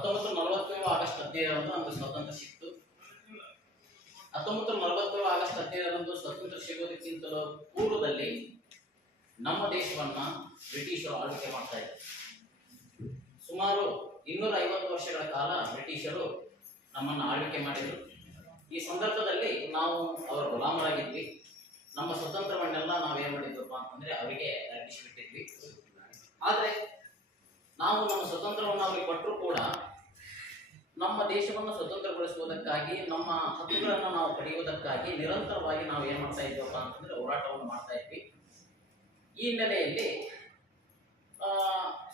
ಹತ್ತೊಂಬತ್ತು ನಲವತ್ತೇಳು ಆಗಸ್ಟ್ ಹದಿನೈದರಂದು ನಮಗೆ ಸ್ವಾತಂತ್ರ್ಯ ಸಿಕ್ತು ಹತ್ತೊಂಬತ್ತು ನಲವತ್ತೇಳು ಆಗಸ್ಟ್ ಹದಿನೈದರಂದು ಸ್ವಾತಂತ್ರ್ಯ ಸಿಗೋದಕ್ಕಿಂತಲೂ ಪೂರ್ವದಲ್ಲಿ ನಮ್ಮ ದೇಶವನ್ನ ಬ್ರಿಟಿಷರು ಆಳ್ವಿಕೆ ಮಾಡ್ತಾ ಸುಮಾರು ಇನ್ನೂರ ಐವತ್ತು ವರ್ಷಗಳ ಕಾಲ ಬ್ರಿಟಿಷರು ನಮ್ಮನ್ನು ಆಳ್ವಿಕೆ ಮಾಡಿದರು. ಈ ಸಂದರ್ಭದಲ್ಲಿ ನಾವು ಅವರ ಗುಲಾಮರಾಗಿದ್ವಿ. ನಮ್ಮ ಸ್ವತಂತ್ರವನ್ನೆಲ್ಲ ನಾವೇನ್ ಮಾಡಿದ್ವಪ್ಪ ಅಂತಂದ್ರೆ ಅವರಿಗೆ ಅರ್ಪಿಸಿಬಿಟ್ಟಿದ್ವಿ. ಆದ್ರೆ ನಾವು ನಮ್ಮ ಸ್ವತಂತ್ರವನ್ನು ಅವ್ರಿಗೆ ಕೊಟ್ಟರು ಕೂಡ ನಮ್ಮ ದೇಶವನ್ನು ಸ್ವತಂತ್ರಗೊಳಿಸುವುದಕ್ಕಾಗಿ, ನಮ್ಮ ಹಕ್ಕುಗಳನ್ನು ನಾವು ಪಡೆಯುವುದಕ್ಕಾಗಿ ನಿರಂತರವಾಗಿ ನಾವು ಏನ್ ಮಾಡ್ತಾ ಇದ್ವಪ್ಪ ಅಂತಂದ್ರೆ ಹೋರಾಟವನ್ನು ಮಾಡ್ತಾ ಇದ್ವಿ. ಈ ಹಿನ್ನೆಲೆಯಲ್ಲಿ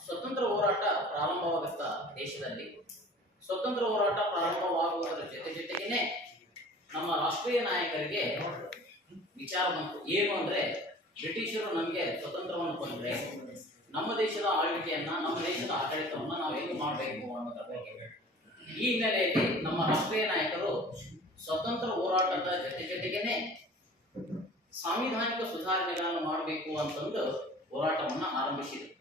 ಸ್ವತಂತ್ರ ಹೋರಾಟ ಪ್ರಾರಂಭವಾಗುತ್ತ ದೇಶದಲ್ಲಿ. ಸ್ವತಂತ್ರ ಹೋರಾಟ ಪ್ರಾರಂಭವಾಗುವುದರ ಜೊತೆ ಜೊತೆಗೇನೆ ನಮ್ಮ ರಾಷ್ಟ್ರೀಯ ನಾಯಕರಿಗೆ ವಿಚಾರ ಬಂತು. ಏನು ಅಂದ್ರೆ, ಬ್ರಿಟಿಷರು ನಮಗೆ ಸ್ವತಂತ್ರವನ್ನು ಕೊಂದ್ರೆ ನಮ್ಮ ದೇಶದ ಆಳ್ವಿಕೆಯನ್ನ, ನಮ್ಮ ದೇಶದ ಆಡಳಿತವನ್ನ ನಾವು ಏನು ಮಾಡಬೇಕು ಅನ್ನೋದ್ರ ಬಗ್ಗೆ. ಈ ಹಿನ್ನೆಲೆಯಲ್ಲಿ ನಮ್ಮ ರಾಷ್ಟ್ರೀಯ ನಾಯಕರು ಸ್ವತಂತ್ರ ಹೋರಾಟದ ಜೊತೆ ಜೊತೆಗೇನೆ ಸಾಂವಿಧಾನಿಕ ಸುಧಾರಣೆಗಳನ್ನು ಮಾಡಬೇಕು ಅಂತಂದು ಹೋರಾಟವನ್ನ ಆರಂಭಿಸಿದರು.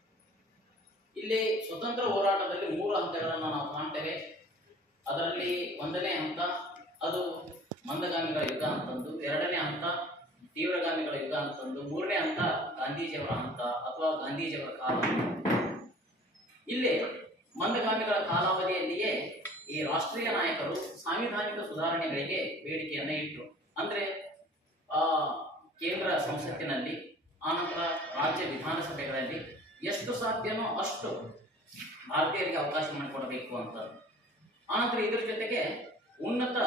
ಇಲ್ಲಿ ಸ್ವತಂತ್ರ ಹೋರಾಟದಲ್ಲಿ ಮೂರು ಹಂತಗಳನ್ನು ನಾವು ಕಾಣ್ತೇವೆ. ಅದರಲ್ಲಿ ಒಂದನೇ ಹಂತ ಅದು ಮಂದಗಾಮಿಗಳ ಯುದ್ಧ ಅಂತಂದು, ಎರಡನೇ ಹಂತ ತೀವ್ರಗಾಮಿಗಳ ಯುದ್ಧ ಅಂತಂದು, ಮೂರನೇ ಹಂತ ಗಾಂಧೀಜಿಯವರ ಹಂತ ಅಥವಾ ಗಾಂಧೀಜಿಯವರ ಕಾಲ. ಇಲ್ಲಿ ಮಂದಗಾಮಿಗಳ ಕಾಲಾವಧಿಯಲ್ಲಿಯೇ ಈ ರಾಷ್ಟ್ರೀಯ ನಾಯಕರು ಸಾಂವಿಧಾನಿಕ ಸುಧಾರಣೆಗಳಿಗೆ ಬೇಡಿಕೆಯನ್ನ ಇಟ್ಟರು ಅಂದ್ರೆ, ಆ, ಕೇಂದ್ರ ಸಂಸತ್ತಿನಲ್ಲಿ, ಆನಂತರ ರಾಜ್ಯ ವಿಧಾನಸಭೆಗಳಲ್ಲಿ ಎಷ್ಟು ಸಾಧ್ಯನೋ ಅಷ್ಟು ಭಾರತೀಯರಿಗೆ ಅವಕಾಶ ಮಾಡಿಕೊಡಬೇಕು ಅಂತ ಆನಂತರ ಇದ್ರ ಜೊತೆಗೆ ಉನ್ನತ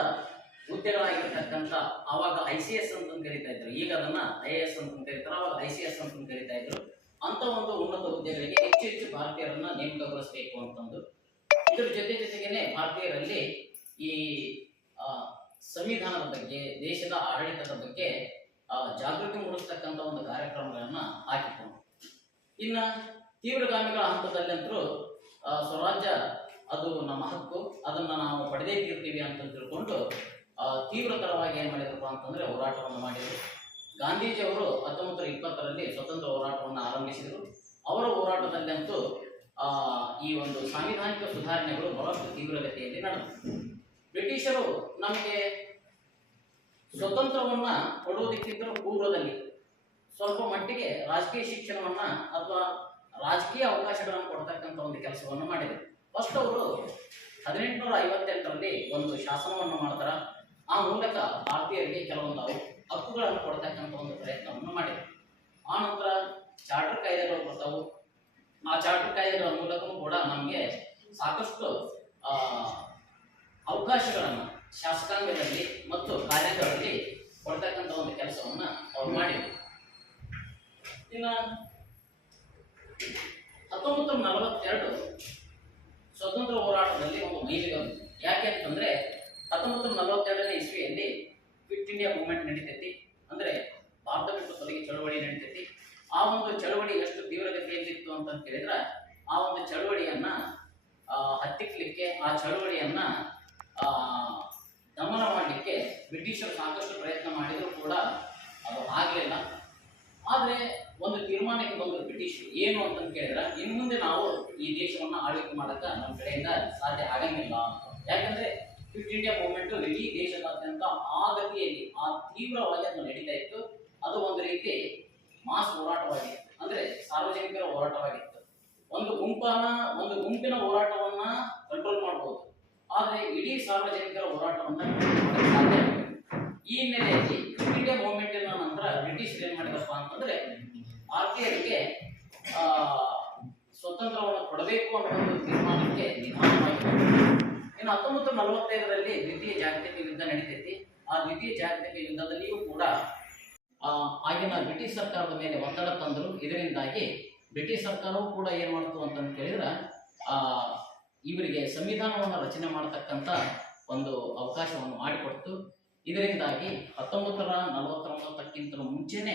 ಹುದ್ದೆಗಳಾಗಿರ್ತಕ್ಕಂಥ ಆವಾಗ ಐ ಸಿ ಎಸ್ ಅಂತ ಕರಿತಾ ಇದ್ರು. ಈಗ ಅದನ್ನ ಐ ಎ ಎಸ್ ಅಂತ ಕರೀತಾರೆ. ಅವಾಗ ಐ ಸಿ ಎಸ್ ಅಂತ ಕರಿತಾ ಇದ್ರು. ಅಂತ ಒಂದು ಉನ್ನತ ಹುದ್ದೆಗಳಿಗೆ ಹೆಚ್ಚು ಹೆಚ್ಚು ಭಾರತೀಯರನ್ನ ನೇಮಕಗೊಳಿಸಬೇಕು ಅಂತಂದು. ಇದ್ರ ಜೊತೆ ಜೊತೆಗೇನೆ ಭಾರತೀಯರಲ್ಲಿ ಈ ಸಂವಿಧಾನದ ಬಗ್ಗೆ, ದೇಶದ ಆಡಳಿತದ ಬಗ್ಗೆ ಜಾಗೃತಿ ಮೂಡಿಸ್ತಕ್ಕಂಥ ಒಂದು ಕಾರ್ಯಕ್ರಮಗಳನ್ನ ಹಾಕಿಕೊಂಡು ಇನ್ನ ತೀವ್ರಗಾಮಿಗಳ ಹಂತದಲ್ಲಂತರೂ ಸ್ವರಾಜ್ಯ ಅದು ನಮ್ಮ ಹಕ್ಕು, ಅದನ್ನ ನಾವು ಪಡೆದೇ ತೀರ್ತೀವಿ ಅಂತ ತಿಳ್ಕೊಂಡು ತೀವ್ರತರವಾಗಿ ಏನ್ ಮಾಡಿದ್ರಪ್ಪ ಅಂತಂದ್ರೆ ಹೋರಾಟವನ್ನು ಮಾಡಿದರು. ಗಾಂಧೀಜಿಯವರು ಹತ್ತೊಂಬತ್ತು ಇಪ್ಪತ್ತರಲ್ಲಿ ಸ್ವತಂತ್ರ ಹೋರಾಟವನ್ನು ಆರಂಭಿಸಿದರು. ಅವರ ಹೋರಾಟದಲ್ಲಂತೂ ಈ ಒಂದು ಸಾಂವಿಧಾನಿಕ ಸುಧಾರಣೆಗಳು ಬಹಳಷ್ಟು ತೀವ್ರಗತಿಯಲ್ಲಿ ನಡೆದವು. ಬ್ರಿಟಿಷರು ನಮಗೆ ಸ್ವತಂತ್ರವನ್ನ ಕೊಡುವುದಕ್ಕಿಂತಲೂ ಪೂರ್ವದಲ್ಲಿ ಸ್ವಲ್ಪ ಮಟ್ಟಿಗೆ ರಾಜಕೀಯ ಶಿಕ್ಷಣವನ್ನ ಅಥವಾ ರಾಜಕೀಯ ಅವಕಾಶಗಳನ್ನು ಕೊಡ್ತಕ್ಕಂಥ ಒಂದು ಕೆಲಸವನ್ನು ಮಾಡಿದರು. ಫಸ್ಟ್ ಅವರು ಹದಿನೆಂಟುನೂರ ಐವತ್ತೆಂಟರಲ್ಲಿ ಒಂದು ಶಾಸನವನ್ನು ಮಾಡ್ತಾರೆ. ಆ ಮೂಲಕ ಭಾರತೀಯರಿಗೆ ಕೆಲವೊಂದು ಹಕ್ಕುಗಳನ್ನು ಕೊಡ್ತಕ್ಕಂಥ ಒಂದು ಪ್ರಯತ್ನವನ್ನು ಮಾಡಿದರು. ಆ ನಂತರ ಚಾರ್ಟರ್ ಕಾಯ್ದೆಗಳು ಬರ್ತಾವು. ಆ ಚಾರ್ಟರ್ ಕಾಯ್ದೆಗಳ ಮೂಲಕವೂ ಕೂಡ ನಮಗೆ ಸಾಕಷ್ಟು ಅವಕಾಶಗಳನ್ನು ಶಾಸಕಾಂಗದಲ್ಲಿ ಮತ್ತು ಕಾರ್ಯಗಳಲ್ಲಿ ಕೊಡ್ತಕ್ಕಂಥ ಒಂದು ಕೆಲಸವನ್ನ ಅವ್ರು ಮಾಡಿದ್ರು. ಇನ್ನು ಹತ್ತೊಂಬತ್ತು ನಲವತ್ತೆರಡು ಸ್ವತಂತ್ರ ಹೋರಾಟದಲ್ಲಿ ಒಂದು ಮೈಲಿಗಲ್ಲು. ಯಾಕೆ ಅಂತಂದ್ರೆ ಹತ್ತೊಂಬತ್ತು ನಲವತ್ತೆರಡನೇ ಇಸ್ವಿಯಲ್ಲಿ ಕ್ವಿಟ್ ಇಂಡಿಯಾ ಮೂವ್ಮೆಂಟ್ ನಡೀತೈತಿ. ಅಂದ್ರೆ ಭಾರತ ಬಿಟ್ಟು ತೊಲಗಿ ಚಳವಳಿ ನಡೀತೈತಿ. ಆ ಒಂದು ಚಳವಳಿ ಎಷ್ಟು ತೀವ್ರಗತಿಯಲ್ಲಿತ್ತು ಅಂತ ಕೇಳಿದ್ರೆ, ಆ ಒಂದು ಚಳವಳಿಯನ್ನ ಹತ್ತಿಕ್ಕಲಿಕ್ಕೆ ಆ ಚಳವಳಿಯನ್ನ ದಮನ ಮಾಡಲಿಕ್ಕೆ ಬ್ರಿಟಿಷರು ಸಾಕಷ್ಟು ಪ್ರಯತ್ನ ಮಾಡಿದರೂ ಕೂಡ ಅದು ಆಗಲಿಲ್ಲ. ಆದರೆ ಒಂದು ತೀರ್ಮಾನಕ್ಕೆ ಬಂದರು ಬ್ರಿಟಿಷರು. ಏನು ಅಂತ ಕೇಳಿದ್ರೆ ಇನ್ನು ಮುಂದೆ ನಾವು ಈ ದೇಶವನ್ನು ಆಳ್ವಿಕೆ ಮಾಡೋಕ್ಕೆ ನಮ್ಮ ಕಡೆಯಿಂದ ಸಾಧ್ಯ ಆಗಂಗಿಲ್ಲ. ಯಾಕಂದ್ರೆ ಕ್ವಿಟ್ ಇಂಡಿಯಾ ಮೂವ್ಮೆಂಟ್ ಇಡೀ ದೇಶದಾದ್ಯಂತ ಆ ಗತಿಯಲ್ಲಿ, ಆ ತೀವ್ರವಾಗಿ ಅದು ನಡೀತಾ ಇತ್ತು. ಅದು ಒಂದು ರೀತಿ ಮಾಸ್ ಹೋರಾಟವಾಗಿತ್ತು ಅಂದ್ರೆ ಸಾರ್ವಜನಿಕರ ಹೋರಾಟವಾಗಿತ್ತು. ಒಂದು ಗುಂಪನ್ನ ಒಂದು ಗುಂಪಿನ ಹೋರಾಟವನ್ನ ಕಂಟ್ರೋಲ್ ಮಾಡಬಹುದು ಆದ್ರೆ ಇಡೀ ಸಾರ್ವಜನಿಕರ ಹೋರಾಟವನ್ನ ಈ ಹಿನ್ನೆಲೆಯಲ್ಲಿ ಕ್ವಿಟ್ ಇಂಡಿಯಾ ಮೂವ್ಮೆಂಟಿನ ನಂತರ ಬ್ರಿಟಿಷರು ಏನ್ ಮಾಡಿದಪ್ಪ ಅಂತಂದ್ರೆ ಭಾರತೀಯರಿಗೆ ಸ್ವತಂತ್ರವನ್ನು ಕೊಡಬೇಕು ಅನ್ನೋ ಒಂದು ತೀರ್ಮಾನಕ್ಕೆ ನಿಧಾನವಾಗಿ. ಇನ್ನು ಹತ್ತೊಂಬತ್ತು ನಲವತ್ತೈದರಲ್ಲಿ ದ್ವಿತೀಯ ಜಾಗತಿಕ ಯುದ್ಧ ನಡೀತೈತಿ. ಆ ದ್ವಿತೀಯ ಜಾಗತಿಕ ಯುದ್ಧದಲ್ಲಿಯೂ ಕೂಡ ಆಗಿನ ಬ್ರಿಟಿಷ್ ಸರ್ಕಾರದ ಮೇಲೆ ಒತ್ತಡ ತಂದರು. ಇದರಿಂದಾಗಿ ಬ್ರಿಟಿಷ್ ಸರ್ಕಾರವು ಕೂಡ ಏನು ಮಾಡ್ತು ಅಂತಂದು ಕೇಳಿದ್ರೆ, ಆ, ಇವರಿಗೆ ಸಂವಿಧಾನವನ್ನು ರಚನೆ ಮಾಡತಕ್ಕಂತ ಒಂದು ಅವಕಾಶವನ್ನು ಮಾಡಿಕೊಡ್ತು. ಇದರಿಂದಾಗಿ ಹತ್ತೊಂಬತ್ತರ ನಲವತ್ತೊಂಬತ್ತಕ್ಕಿಂತಲೂ ಮುಂಚೆನೆ,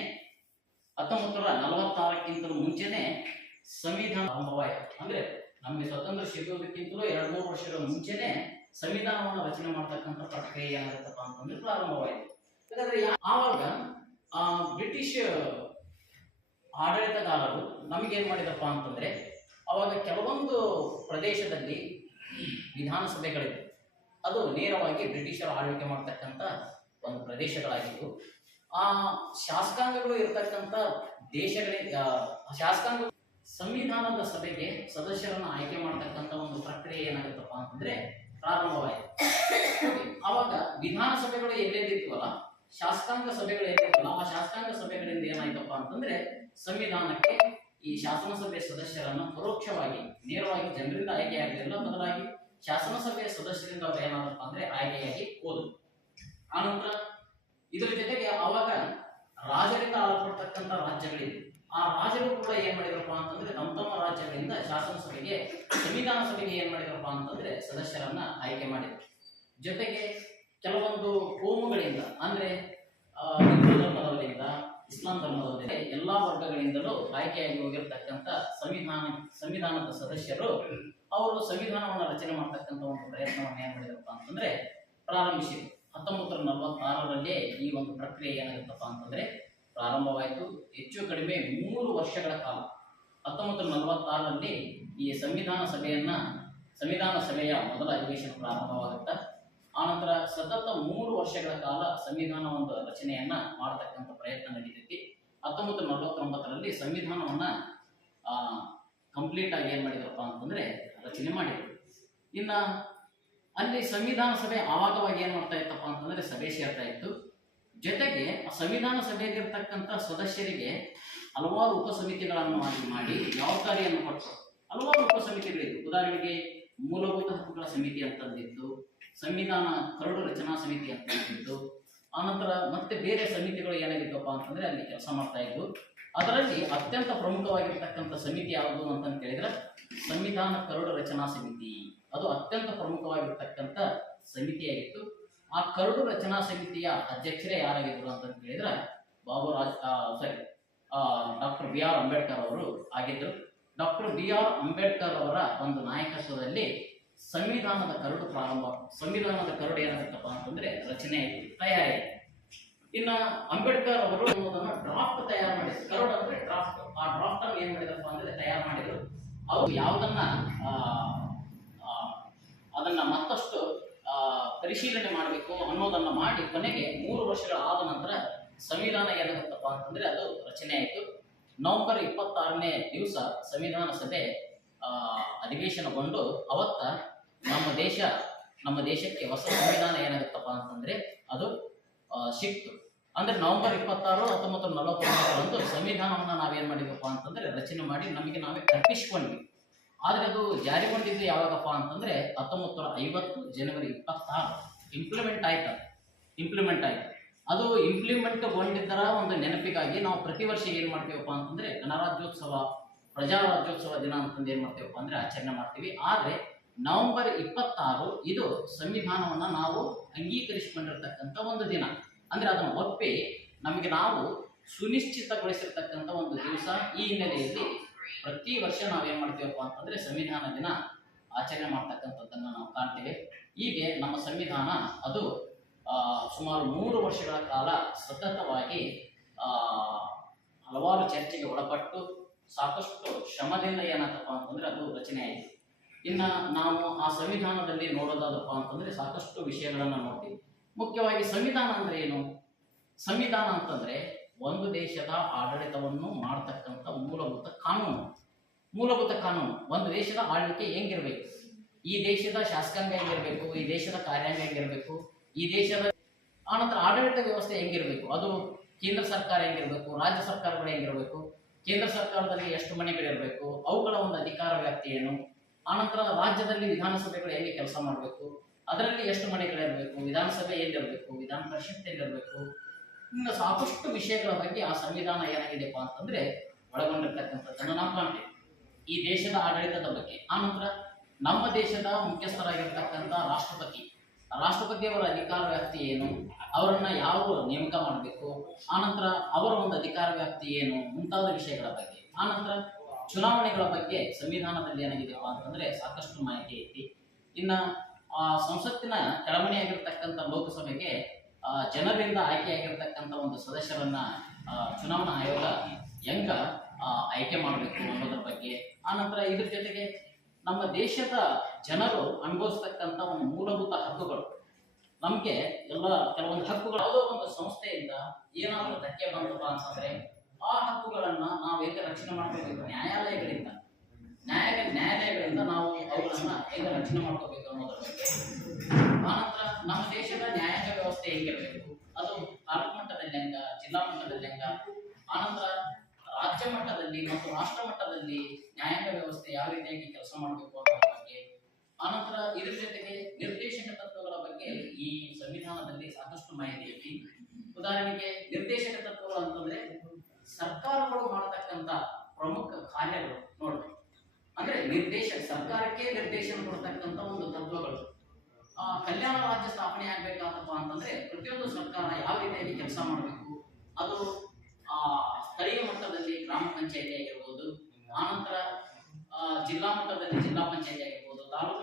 ಹತ್ತೊಂಬತ್ತರ ನಲವತ್ತಾರಕ್ಕಿಂತಲೂ ಮುಂಚೆನೆ ಸಂವಿಧಾನ ಆರಂಭವಾಯಿತು. ಅಂದ್ರೆ ನಮಗೆ ಸ್ವತಂತ್ರ ಸಿಗೋದಕ್ಕಿಂತಲೂ ಎರಡು ಮೂರು ವರ್ಷಗಳ ಮುಂಚೆನೆ ಸಂವಿಧಾನವನ್ನು ರಚನೆ ಮಾಡ್ತಕ್ಕಂಥ ಪ್ರಕ್ರಿಯೆ ಏನಾಗುತ್ತಪ್ಪ ಅಂತಂದ್ರೆ ಪ್ರಾರಂಭವಾಯಿತು. ಯಾಕಂದ್ರೆ ಆವಾಗ, ಆ, ಬ್ರಿಟಿಷ್ ಆಡಳಿತಗಾರರು ನಮಗೇನು ಮಾಡಿದಪ್ಪ ಅಂತಂದ್ರೆ, ಅವಾಗ ಕೆಲವೊಂದು ಪ್ರದೇಶದಲ್ಲಿ ವಿಧಾನಸಭೆಗಳಿವೆ ಅದು ನೇರವಾಗಿ ಬ್ರಿಟಿಷರು ಆಳ್ವಿಕೆ ಮಾಡ್ತಕ್ಕಂಥ ಒಂದು ಪ್ರದೇಶಗಳಾಗಿತ್ತು ಆ ಶಾಸಕಾಂಗಗಳು ಇರತಕ್ಕಂಥ ದೇಶಗಳೇ ಶಾಸಕಾಂಗ ಸಂವಿಧಾನದ ಸಭೆಗೆ ಸದಸ್ಯರನ್ನು ಆಯ್ಕೆ ಮಾಡ್ತಕ್ಕಂಥ ಒಂದು ಪ್ರಕ್ರಿಯೆ ಏನಾಗುತ್ತಪ್ಪ ಅಂತಂದ್ರೆ ಪ್ರಾರಂಭವಾಯಿತು. ಅವಾಗ ವಿಧಾನಸಭೆಗಳು ಎಲ್ಲೆಲ್ಲಿದ್ವಲ್ಲ, ಶಾಸಕಾಂಗ ಸಭೆಗಳು ಏನಿರ್ತಲ್ಲ ಆ ಶಾಸಕಾಂಗ ಸಭೆಗಳಿಂದ ಏನಾಯ್ತಪ್ಪ ಅಂತಂದ್ರೆ ಸಂವಿಧಾನಕ್ಕೆ ಈ ಶಾಸನಸಭೆ ಸದಸ್ಯರನ್ನು ಪರೋಕ್ಷವಾಗಿ, ನೇರವಾಗಿ ಜನರಿಂದ ಆಯ್ಕೆಯಾಗಲಿಲ್ಲ ಬದಲಾಗಿ ಶಾಸನಸಭೆಯ ಸದಸ್ಯರಿಂದ ಅವ್ರು ಏನಾದಪ್ಪ ಅಂದ್ರೆ ಆಯ್ಕೆಯಾಗಿ ಹೋದ್ರು. ಆನಂತರ ಇದರ ಜೊತೆಗೆ ಅವಾಗ ರಾಜರಿಂದ ಆಳಲ್ಪಡ್ತಕ್ಕಂಥ ರಾಜ್ಯಗಳಿವೆ ಆ ರಾಜರು ಕೂಡ ಏನ್ ಮಾಡಿದ್ರಪ್ಪ ಅಂತಂದ್ರೆ ತಮ್ಮ ತಮ್ಮ ರಾಜ್ಯಗಳಿಂದ ಶಾಸನ ಸಭೆಗೆ, ಸಂವಿಧಾನ ಸಭೆಗೆ ಏನ್ ಮಾಡಿದ್ರಪ್ಪ ಅಂತಂದ್ರೆ ಸದಸ್ಯರನ್ನ ಆಯ್ಕೆ ಮಾಡಿದ್ರು. ಜೊತೆಗೆ ಕೆಲವೊಂದು ಕೋಮುಗಳಿಂದ ಅಂದ್ರೆ ಹಿಂದೂ ಧರ್ಮದವರಿಂದ ಇಸ್ಲಾಂ ಧರ್ಮದವರಿಂದ ಎಲ್ಲಾ ವರ್ಗಗಳಿಂದಲೂ ಆಯ್ಕೆಯಾಗಿ ಹೋಗಿರ್ತಕ್ಕಂಥ ಸಂವಿಧಾನ, ಸಂವಿಧಾನದ ಸದಸ್ಯರು ಅವರು ಸಂವಿಧಾನವನ್ನು ರಚನೆ ಮಾಡ್ತಕ್ಕಂಥ ಒಂದು ಪ್ರಯತ್ನವನ್ನು ಏನ್ ಮಾಡಿದ್ರಪ್ಪ ಅಂತಂದ್ರೆ ಪ್ರಾರಂಭಿಸಿದ್ರು. ಹತ್ತೊಂಬತ್ತು ನಲವತ್ತಾರರಲ್ಲೇ ಈ ಒಂದು ಪ್ರಕ್ರಿಯೆ ಏನಾಗುತ್ತಪ್ಪ ಅಂತಂದ್ರೆ ಪ್ರಾರಂಭವಾಯಿತು. ಹೆಚ್ಚು ಕಡಿಮೆ ಮೂರು ವರ್ಷಗಳ ಕಾಲ. ಹತ್ತೊಂಬತ್ತು ನಲವತ್ತಾರರಲ್ಲಿ ಈ ಸಂವಿಧಾನ ಸಭೆಯನ್ನ, ಸಂವಿಧಾನ ಸಭೆಯ ಮೊದಲ ಅಧಿವೇಶನ ಪ್ರಾರಂಭವಾಗುತ್ತಾ, ಆನಂತರ ಸತತ ಮೂರು ವರ್ಷಗಳ ಕಾಲ ಸಂವಿಧಾನ ಒಂದು ರಚನೆಯನ್ನ ಮಾಡತಕ್ಕಂಥ ಪ್ರಯತ್ನ ನಡೀತೈತಿ. ಹತ್ತೊಂಬತ್ತು ನಲವತ್ತೊಂಬತ್ತರಲ್ಲಿ ಸಂವಿಧಾನವನ್ನ ಕಂಪ್ಲೀಟ್ ಆಗಿ ಏನ್ ಮಾಡಿದ್ರಪ್ಪ ಅಂತಂದ್ರೆ ರಚನೆ ಮಾಡಿದ್ರು. ಇನ್ನ ಅಲ್ಲಿ ಸಂವಿಧಾನ ಸಭೆ ಆವಾಗವಾಗಿ ಏನ್ ಮಾಡ್ತಾ ಇತ್ತಪ್ಪ ಅಂತಂದ್ರೆ ಸಭೆ ಸೇರ್ತಾ ಇತ್ತು. ಜೊತೆಗೆ ಸಂವಿಧಾನ ಸಭೆಯಲ್ಲಿರ್ತಕ್ಕಂಥ ಸದಸ್ಯರಿಗೆ ಹಲವಾರು ಉಪಸಮಿತಿಗಳನ್ನು ಮಾಡಿ ಮಾಡಿ ಜವಾಬ್ದಾರಿಯನ್ನು ಕೊಟ್ಟರು. ಹಲವಾರು ಉಪಸಮಿತಿಗಳಿತ್ತು ಉದಾಹರಣೆಗೆ ಮೂಲಭೂತ ಹಕ್ಕುಗಳ ಸಮಿತಿ ಅಂತಂದಿತ್ತು, ಸಂವಿಧಾನ ಕರಡು ರಚನಾ ಸಮಿತಿ ಅಂತಂದಿತ್ತು ಆನಂತರ ಮತ್ತೆ ಬೇರೆ ಸಮಿತಿಗಳು ಏನಾಗಿದ್ದಪ್ಪ ಅಂತಂದ್ರೆ ಅಲ್ಲಿ ಕೆಲಸ ಮಾಡ್ತಾ ಇದ್ವು. ಅದರಲ್ಲಿ ಅತ್ಯಂತ ಪ್ರಮುಖವಾಗಿರ್ತಕ್ಕಂಥ ಸಮಿತಿ ಯಾವುದು ಅಂತ ಹೇಳಿದ್ರೆ ಸಂವಿಧಾನ ಕರಡು ರಚನಾ ಸಮಿತಿ. ಅದು ಅತ್ಯಂತ ಪ್ರಮುಖವಾಗಿರ್ತಕ್ಕಂಥ ಸಮಿತಿಯಾಗಿತ್ತು. ಆ ಕರಡು ರಚನಾ ಸಮಿತಿಯ ಅಧ್ಯಕ್ಷರೇ ಯಾರಾಗಿದ್ರು ಅಂತ ಕೇಳಿದ್ರೆ Baburaj sorry doctor B R Ambedkar ಅವರು ಆಗಿದ್ದರು ಡಾಕ್ಟರ್ ಬಿ ಆರ್ ಅಂಬೇಡ್ಕರ್ ಅವರ ಒಂದು ನಾಯಕತ್ವದಲ್ಲಿ ಸಂವಿಧಾನದ ಕರಡು ಪ್ರಾರಂಭ, ಸಂವಿಧಾನದ ಕರಡು ಏನಾಗುತ್ತಪ್ಪ ಅಂತಂದ್ರೆ ರಚನೆ ತಯಾರಿ. ಇನ್ನ ಅಂಬೇಡ್ಕರ್ ಅವರು ಅನ್ನೋದನ್ನ ಡ್ರಾಫ್ಟ್ ತಯಾರು ಮಾಡಿದ್ರು. ಕರಡು ಅಂದ್ರೆ ಡ್ರಾಫ್ಟ್ ಆ ಡ್ರಾಫ್ಟ್ ಅನ್ನು ಏನ್ ಮಾಡಿದಪ್ಪ ಅಂದ್ರೆ ತಯಾರು ಮಾಡಿದ್ರು. ಅವರು ಯಾವುದನ್ನ ಅದನ್ನ ಮತ್ತಷ್ಟು ಪರಿಶೀಲನೆ ಮಾಡಬೇಕು ಅನ್ನೋದನ್ನು ಮಾಡಿ ಕೊನೆಗೆ ಮೂರು ವರ್ಷಗಳ ಆದ ನಂತರ ಸಂವಿಧಾನ ಏನಾಗುತ್ತಪ್ಪ ಅಂತಂದರೆ ಅದು ರಚನೆ ಆಯಿತು. ನವೆಂಬರ್ ಇಪ್ಪತ್ತಾರನೇ ದಿವಸ ಸಂವಿಧಾನ ಸಭೆ ಅಧಿವೇಶನಗೊಂಡು ಅವತ್ತ ನಮ್ಮ ದೇಶ, ನಮ್ಮ ದೇಶಕ್ಕೆ ಹೊಸ ಸಂವಿಧಾನ ಏನಾಗುತ್ತಪ್ಪ ಅಂತಂದರೆ ಅದು ಸಿಕ್ತು ಅಂದ್ರೆ ನವೆಂಬರ್ ಇಪ್ಪತ್ತಾರು, ಹತ್ತೊಂಬತ್ತು ನಲವತ್ತೊಂಬತ್ತರಂದು ಸಂವಿಧಾನವನ್ನು ನಾವೇನು ಮಾಡಿದ್ವಪ್ಪ ಅಂತಂದ್ರೆ ರಚನೆ ಮಾಡಿ ನಮಗೆ ನಾವೇ ಕಲ್ಪಿಸಿಕೊಂಡ್ವಿ ಆದ್ರೆ ಅದು ಜಾರಿಗೊಂಡಿದ್ದು ಯಾವಾಗಪ್ಪ ಅಂತಂದರೆ ಹತ್ತೊಂಬತ್ತು ನೂರ ಐವತ್ತು ಜನವರಿ ಇಪ್ಪತ್ತಾರು. ಇಂಪ್ಲಿಮೆಂಟ್ ಆಯ್ತು ಇಂಪ್ಲಿಮೆಂಟ್ ಆಯಿತು. ಅದು ಇಂಪ್ಲಿಮೆಂಟ್ಗೊಂಡಿದ್ದರ ಒಂದು ನೆನಪಿಗಾಗಿ ನಾವು ಪ್ರತಿ ವರ್ಷ ಏನು ಮಾಡ್ತೀವಪ್ಪ ಅಂತಂದರೆ ಗಣರಾಜ್ಯೋತ್ಸವ, ಪ್ರಜಾರಾಜ್ಯೋತ್ಸವ ದಿನ ಅಂತಂದು ಏನು ಮಾಡ್ತೀವಪ್ಪ ಅಂದರೆ ಆಚರಣೆ ಮಾಡ್ತೀವಿ. ಆದರೆ ನವೆಂಬರ್ ಇಪ್ಪತ್ತಾರು ಇದು ಸಂವಿಧಾನವನ್ನು ನಾವು ಅಂಗೀಕರಿಸಿಕೊಂಡಿರ್ತಕ್ಕಂಥ ಒಂದು ದಿನ. ಅಂದರೆ ಅದನ್ನು ಒಪ್ಪಿ ನಮಗೆ ನಾವು ಸುನಿಶ್ಚಿತಗೊಳಿಸಿರ್ತಕ್ಕಂಥ ಒಂದು ದಿವಸ ಈ ಹಿನ್ನೆಲೆಯಲ್ಲಿ ಪ್ರತಿ ವರ್ಷ ನಾವೇನ್ ಮಾಡ್ತೀವಪ್ಪ ಅಂತಂದ್ರೆ ಸಂವಿಧಾನ ದಿನ ಆಚರಣೆ ಮಾಡ್ತಕ್ಕಂಥದ್ದನ್ನ ನಾವು ಕಾಣ್ತೇವೆ. ಹೀಗೆ ನಮ್ಮ ಸಂವಿಧಾನ ಅದು ಸುಮಾರು ಮೂರು ವರ್ಷಗಳ ಕಾಲ ಸತತವಾಗಿ ಹಲವಾರು ಚರ್ಚೆಗೆ ಒಳಪಟ್ಟು ಸಾಕಷ್ಟು ಶ್ರಮದಿಂದ ಏನಾಯ್ತಪ್ಪ ಅಂತಂದ್ರೆ ಅದು ರಚನೆ ಆಯಿತು. ಇನ್ನ ನಾವು ಆ ಸಂವಿಧಾನದಲ್ಲಿ ನೋಡೋದಾದಪ್ಪ ಅಂತಂದ್ರೆ ಸಾಕಷ್ಟು ವಿಷಯಗಳನ್ನ ನೋಡ್ತೀವಿ. ಮುಖ್ಯವಾಗಿ ಸಂವಿಧಾನ ಅಂದ್ರೆ ಏನು? ಸಂವಿಧಾನ ಅಂತಂದ್ರೆ ಒಂದು ದೇಶದ ಆಡಳಿತವನ್ನು ಮಾಡತಕ್ಕಂಥ ಮೂಲಭೂತ ಕಾನೂನು. ಮೂಲಭೂತ ಕಾನೂನು. ಒಂದು ದೇಶದ ಆಡಳಿತ ಹೆಂಗಿರ್ಬೇಕು? ಈ ದೇಶದ ಶಾಸಕಾಂಗ ಹೆಂಗಿರ್ಬೇಕು? ಈ ದೇಶದ ಕಾರ್ಯಾಂಗ ಹೆಂಗಿರ್ಬೇಕು? ಈ ದೇಶದ ಆನಂತರ ಆಡಳಿತ ವ್ಯವಸ್ಥೆ ಹೆಂಗಿರ್ಬೇಕು? ಅದು ಕೇಂದ್ರ ಸರ್ಕಾರ ಹೆಂಗಿರ್ಬೇಕು? ರಾಜ್ಯ ಸರ್ಕಾರಗಳು ಹೆಂಗಿರ್ಬೇಕು? ಕೇಂದ್ರ ಸರ್ಕಾರದಲ್ಲಿ ಎಷ್ಟು ಮನೆಗಳಿರಬೇಕು? ಅವುಗಳ ಒಂದು ಅಧಿಕಾರ ವ್ಯಾಪ್ತಿ ಏನು? ಆನಂತರ ರಾಜ್ಯದಲ್ಲಿ ವಿಧಾನಸಭೆಗಳು ಹೇಗೆ ಕೆಲಸ ಮಾಡಬೇಕು? ಅದರಲ್ಲಿ ಎಷ್ಟು ಮನೆಗಳಿರಬೇಕು? ವಿಧಾನಸಭೆ ಎಲ್ಲಿರಬೇಕು? ವಿಧಾನ ಪರಿಷತ್ ಎಲ್ಲಿರಬೇಕು? ಇನ್ನು ಸಾಕಷ್ಟು ವಿಷಯಗಳ ಬಗ್ಗೆ ಆ ಸಂವಿಧಾನ ಏನಾಗಿದೆಪ್ಪ ಅಂತಂದ್ರೆ ಒಳಗೊಂಡಿರ್ತಕ್ಕಂಥದ್ದನ್ನು ನಾವು ಕಾಣ್ತೇವೆ ಈ ದೇಶದ ಆಡಳಿತದ ಬಗ್ಗೆ. ಆನಂತರ ನಮ್ಮ ದೇಶದ ಮುಖ್ಯಸ್ಥರಾಗಿರ್ತಕ್ಕಂಥ ರಾಷ್ಟ್ರಪತಿ. ರಾಷ್ಟ್ರಪತಿಯವರ ಅಧಿಕಾರ ವ್ಯಾಪ್ತಿ ಏನು? ಅವರನ್ನ ಯಾರು ನೇಮಕ ಮಾಡಬೇಕು? ಆನಂತರ ಅವರ ಒಂದು ಅಧಿಕಾರ ವ್ಯಾಪ್ತಿ ಏನು? ಮುಂತಾದ ವಿಷಯಗಳ ಬಗ್ಗೆ. ಆನಂತರ ಚುನಾವಣೆಗಳ ಬಗ್ಗೆ ಸಂವಿಧಾನದಲ್ಲಿ ಏನಾಗಿದೆಯಪ್ಪ ಅಂತಂದ್ರೆ ಸಾಕಷ್ಟು ಮಾಹಿತಿ ಐತಿ. ಇನ್ನ ಆ ಸಂಸತ್ತಿನ ಕೆಳಮಣೆಯಾಗಿರ್ತಕ್ಕಂಥ ಲೋಕಸಭೆಗೆ ಜನರಿಂದ ಆಯ್ಕೆಯಾಗಿರ್ತಕ್ಕಂಥ ಒಂದು ಸದಸ್ಯರನ್ನ ಚುನಾವಣಾ ಆಯೋಗ ಹೆಂಗ ಆಯ್ಕೆ ಮಾಡಬೇಕು ಅನ್ನೋದ್ರ ಬಗ್ಗೆ. ಆನಂತರ ಇದ್ರ ಜೊತೆಗೆ ನಮ್ಮ ದೇಶದ ಜನರು ಅನುಭವಿಸ್ತಕ್ಕಂಥ ಒಂದು ಮೂಲಭೂತ ಹಕ್ಕುಗಳು. ನಮಗೆ ಎಲ್ಲ ಕೆಲವೊಂದು ಹಕ್ಕುಗಳು, ಯಾವುದೋ ಒಂದು ಸಂಸ್ಥೆಯಿಂದ ಏನಾದರೂ ಧಕ್ಕೆ ಬಂತಪ್ಪ ಅಂತಂದ್ರೆ, ಆ ಹಕ್ಕುಗಳನ್ನ ನಾವು ಹೇಗೆ ರಕ್ಷಣೆ ಮಾಡ್ಕೋಬೇಕು? ನ್ಯಾಯಾಲಯಗಳಿಂದ. ನ್ಯಾಯ, ನ್ಯಾಯಾಲಯಗಳಿಂದ ನಾವು ಅವುಗಳನ್ನ ಹೇಗೆ ರಕ್ಷಣೆ ಮಾಡ್ಕೋಬೇಕು ಅನ್ನೋದ್ರ ಬಗ್ಗೆ. ಆನಂತರ ನಮ್ಮ ದೇಶದ ನ್ಯಾಯಾಂಗ ವ್ಯವಸ್ಥೆ ಹೇಗಿರಬೇಕು ಅದು ತಾಲೂಕು ಮಟ್ಟದಲ್ಲಿ ಹೆಂಗ, ಜಿಲ್ಲಾ ಮಟ್ಟದಲ್ಲಿ ಹೆಂಗ? ಆನಂತರ ರಾಜ್ಯ ಮಟ್ಟದಲ್ಲಿ ಮತ್ತು ರಾಷ್ಟ್ರ ಮಟ್ಟದಲ್ಲಿ ನ್ಯಾಯಾಂಗ ವ್ಯವಸ್ಥೆ ಯಾವ ರೀತಿಯಾಗಿ ಕೆಲಸ ಮಾಡಬೇಕು ಅನ್ನೋದ್ರ ಬಗ್ಗೆ, ಆನಂತರ ಇದ್ರ ಜೊತೆಗೆ ನಿರ್ದೇಶಕ ತತ್ವಗಳ ಬಗ್ಗೆ ಈ ಸಂವಿಧಾನದಲ್ಲಿ ಸಾಕಷ್ಟು ಮಾಹಿತಿ ಉದಾಹರಣೆಗೆ ನಿರ್ದೇಶಕ ತತ್ವಗಳು ಅಂತಂದ್ರೆ ಸರ್ಕಾರಗಳು ಮಾಡತಕ್ಕಂತ ಪ್ರಮುಖ ಕಾರ್ಯಗಳು ನೋಡ್ಬೇಕು. ಅಂದ್ರೆ ನಿರ್ದೇಶ, ಸರ್ಕಾರಕ್ಕೆ ನಿರ್ದೇಶನ ಕೊಡ್ತಕ್ಕಂತ ಒಂದು ತತ್ವಗಳು. ಕಲ್ಯಾಣ ರಾಜ್ಯ ಸ್ಥಾಪನೆ ಆಗ್ಬೇಕಾದಪ್ಪ ಅಂತಂದ್ರೆ ಪ್ರತಿಯೊಂದು ಸರ್ಕಾರ ಯಾವ ರೀತಿಯಾಗಿ ಕೆಲಸ ಮಾಡಬೇಕು? ಅದು ಆ ಸ್ಥಳೀಯ ಮಟ್ಟದಲ್ಲಿ ಗ್ರಾಮ ಪಂಚಾಯತಿ ಆಗಿರ್ಬೋದು ಆನಂತರ ಜಿಲ್ಲಾ ಮಟ್ಟದಲ್ಲಿ ಜಿಲ್ಲಾ ಪಂಚಾಯತಿ ಆಗಿರ್ಬೋದು, ತಾಲೂಕು